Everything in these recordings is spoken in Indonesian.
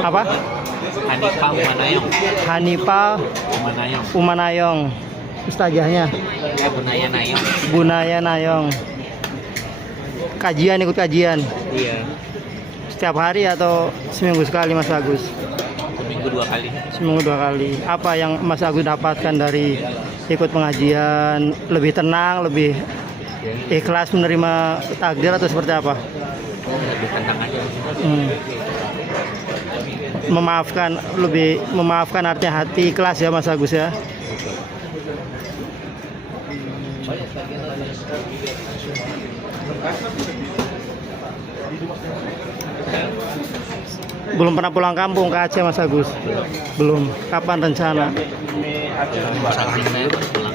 Apa? Hanifah Umanayong. Hanifah Umanayong. Umanayong. Ustazahnya Bunaya Nayong. Bunaya Nayong. Kajian, ikut kajian Iya. setiap hari atau seminggu sekali Mas Agus? Seminggu 2 kali. Seminggu 2 kali. Apa yang Mas Agus dapatkan dari ikut pengajian? Lebih tenang, lebih ikhlas menerima takdir atau seperti apa? Lebih tenang aja. Memaafkan artinya hati ikhlas ya Mas Agus ya. Belum pernah pulang kampung ke Aceh Mas Agus? Belum. Kapan rencana? Masalahnya saya baru pulang.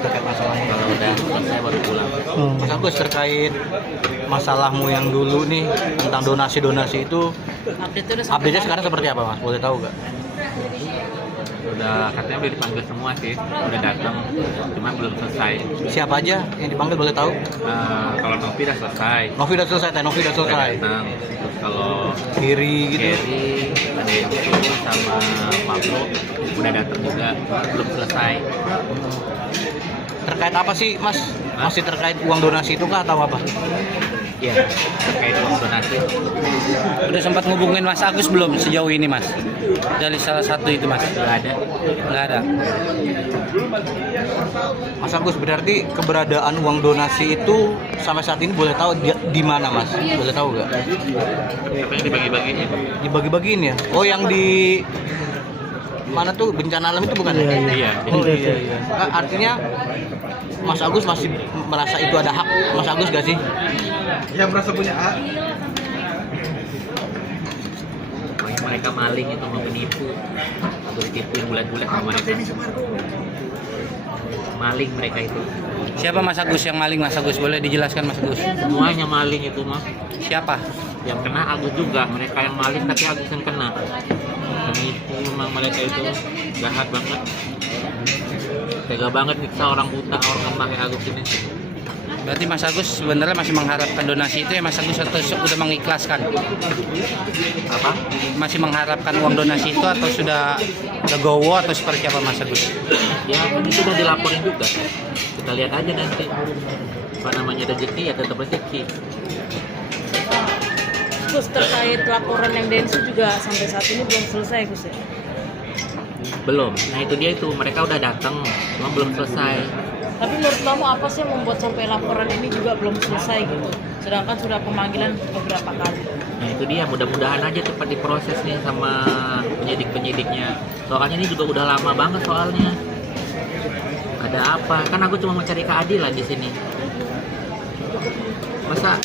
Terkait masalahnya kalau udah selesai baru pulang. Mas Agus, terkait masalahmu yang dulu nih tentang donasi-donasi itu, update-nya sekarang seperti apa Mas? Boleh tahu nggak? Udah katanya udah dipanggil semua sih, udah datang, cuma belum selesai. Siapa aja yang dipanggil, boleh tahu? Kalau Novi udah selesai. Novi udah selesai, Novi udah selesai. Datang. Terus kalau Kiri gitu. Kerry, ada yang itu sama Pablo udah datang juga, belum selesai. Terkait apa sih Mas? Masih terkait uang donasi itu kah atau apa? Iya, terkait uang donasi. Udah sempat ngubungin Mas Agus belum sejauh ini Mas? Dari salah satu itu Mas? Nggak ada. Nggak ada. Mas Agus, berarti keberadaan uang donasi itu sampai saat ini boleh tahu di mana Mas? Boleh tahu nggak? Katanya dibagi-bagiin. Dibagi-bagiin ya? Oh, yang di mana tuh, bencana alam itu bukan? Iya. iya. Artinya Mas Agus masih merasa itu ada hak Mas Agus gak sih? Yang merasa punya hak. Mereka maling itu mau menipu, terus tipuin bulat-bulat sama mereka. Maling mereka itu. Siapa Mas Agus yang maling Mas Agus? Boleh dijelaskan Mas Agus? Semuanya maling itu mah. Siapa? Yang kena Agus juga. Mereka yang maling tapi Agus yang kena. Menipu memang mereka itu jahat banget. Tega banget nyiksa orang buta, orang lemah kayak Agus ini. Berarti Mas Agus sebenarnya masih mengharapkan donasi itu ya Mas Agus, atau sudah mengikhlaskan? Apa? Masih mengharapkan uang donasi itu atau sudah legowo atau seperti apa Mas Agus? Ya ini sudah dilaporin juga. Kita lihat aja nanti. Apa namanya, rezeki ya tetap rezeki. Gus, terkait laporan yang Densu juga sampai saat ini belum selesai Gus ya? Belum. Nah itu dia itu, mereka udah datang, cuma belum selesai. Tapi menurut kamu apa sih yang membuat sampai laporan ini juga belum selesai gitu? Sedangkan sudah pemanggilan beberapa kali. Nah itu dia, mudah-mudahan aja cepat diproses nih sama penyidik-penyidiknya. Soalnya ini juga udah lama banget soalnya. Ada apa? Kan aku cuma mencari keadilan di sini. Masa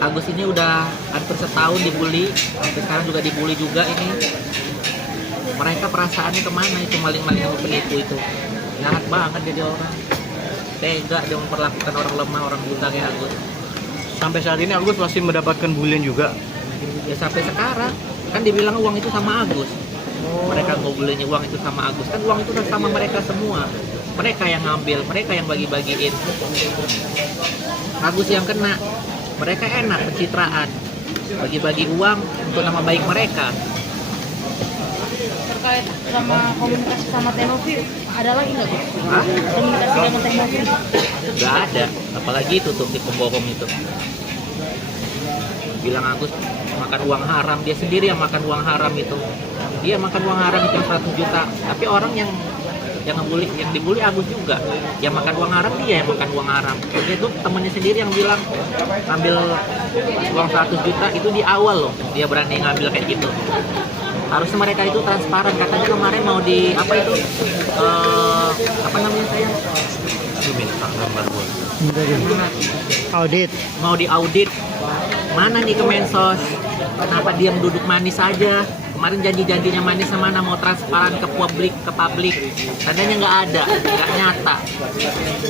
Agus ini udah hampir setahun dibully, sampai sekarang juga dibully juga ini. Mereka perasaannya kemana itu maling-maling sama penipu itu? Jahat banget jadi orang. Tega dia memperlakukan orang lemah, orang buta kayak Agus. Sampai saat ini Agus masih mendapatkan bullying juga. Ya sampai sekarang kan dibilang uang itu sama Agus. Mereka ngobrolnya uang itu sama Agus, kan uang itu kan sama mereka semua. Mereka yang ngambil, mereka yang bagi-bagiin. Agus yang kena. Mereka enak pencitraan, bagi-bagi uang untuk nama baik mereka. Terkait sama komunikasi sama Tenovi, ada lagi nggak Gus? Hah? Komunikasi dengan Tenovi? Gak ada, apalagi itu tuh si pembohong itu. Bilang Agus makan uang haram, dia sendiri yang makan uang haram itu. Dia makan uang haram itu 100 juta, tapi orang yang dibully Agus juga. Yang makan uang haram dia yang makan uang haram. Dia tuh temennya sendiri yang bilang ambil uang 100 juta itu di awal loh. Dia berani ngambil kayak gitu. Harusnya mereka itu transparan. Katanya kemarin mau di apa itu? Apa namanya saya? Minta gambar gua. Audit. Mau diaudit. Mana nih Kemensos? Kenapa diam duduk manis saja? Kemarin janji-janjinya manis sama mana mau transparan ke publik, tandanya nggak ada, nggak nyata,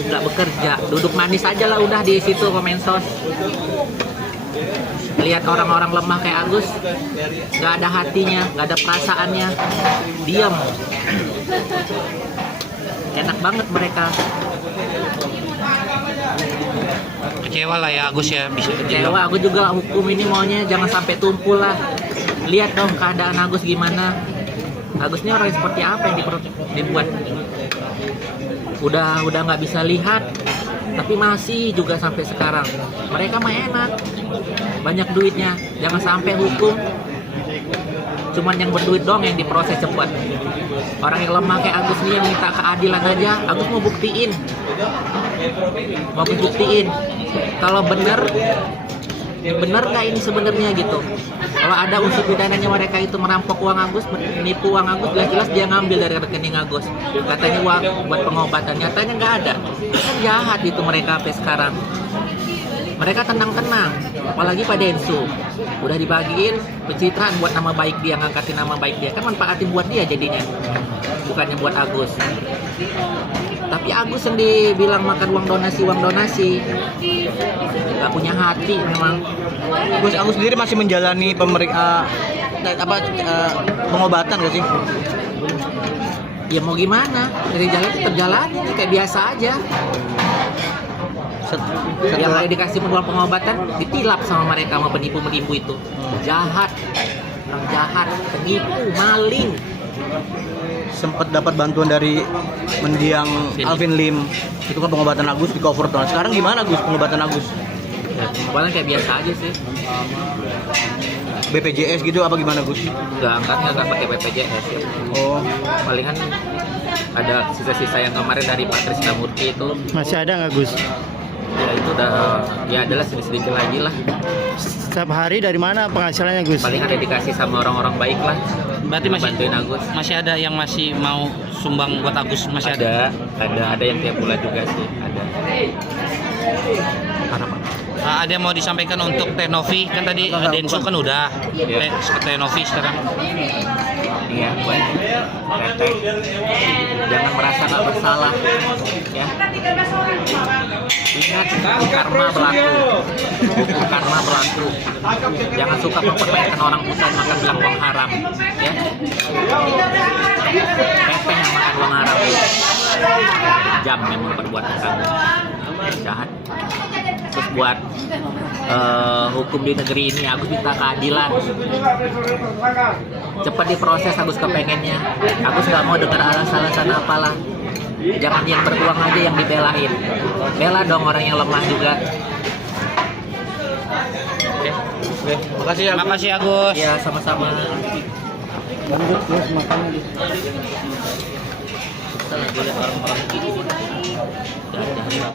nggak bekerja, duduk manis aja lah udah di situ Kemensos. Lihat orang-orang lemah kayak Agus, nggak ada hatinya, nggak ada perasaannya, diam. Enak banget mereka. kecewa lah ya Agus ya, bisa Kecewa, aku juga hukum ini maunya jangan sampai tumpul lah. Lihat dong keadaan Agus gimana. Agus ini orang seperti apa yang dibuat. Udah nggak bisa lihat, tapi masih juga sampai sekarang. Mereka mah enak, banyak duitnya. Jangan sampai hukum cuman yang berduit dong yang diproses cepat. Orang yang lemah kayak Agus nih yang minta keadilan aja, Agus mau buktiin kalau benar nggak ini sebenarnya gitu. Kalau ada unsur pidananya mereka itu merampok uang Agus, menipu uang Agus, jelas-jelas dia ngambil dari rekening Agus. Katanya uang buat pengobatan, nyatanya nggak ada. Kan jahat itu mereka sampai sekarang. Mereka tenang-tenang, apalagi Pak Densu. Udah dibagiin pencitraan buat nama baik dia, ngangkatin nama baik dia. Kan manfaatin buat dia jadinya, bukannya buat Agus. Tapi Agus yang dibilang makan uang donasi, nggak punya hati memang. Agus sendiri masih menjalani pengobatan gak sih? Ya mau gimana? Dari jalan tetap jalani nih kayak biasa aja. Yang kayak dikasih uang pengobatan ditilap sama mereka, sama penipu-penipu itu. Jahat, orang jahat, penipu, maling. Sempat dapat bantuan dari mendiang Alvin Lim, itu kan pengobatan Agus di cover tuh. Sekarang gimana Gus pengobatan Agus? Ya, pengobatan kayak biasa aja sih. BPJS gitu apa gimana Gus? Nggak pakai BPJS ya. Oh, Palingan ada sisa-sisa yang kemarin dari Pak Krisnamurti itu. Masih ada nggak Gus? Ya itu udah, ya adalah sedikit lagi lah. Setiap hari dari mana penghasilannya Gus? Paling ada dikasih sama orang-orang baik lah. Berarti bantuin Agus. masih ada yang masih mau sumbang buat Agus, masih ada. Ada yang tiap bulan juga sih, ada. harapan. Ada yang mau disampaikan untuk Tenovi, kan tadi Densu kan udah. Tenovi sekarang. Iya, buat Teteh, jangan merasa nggak bersalah, ya. Ingat, karma berlaku. Jangan suka mempermainkan orang buta makan bilang uang haram, ya. Teteh yang makan uang haram, jam memang perbuatan kamu jahat. Terus buat hukum di negeri ini, Agus minta keadilan. Cepat diproses, Agus kepengennya. Agus nggak mau dengar alasan-alasan apalah. Jangan yang beruang aja yang dibelain. Bela dong orang yang lemah juga. Oke, makasih Agus. Ya, sama-sama. Lanjut Gus makannya. Kita lagi lihat orang-orang gini.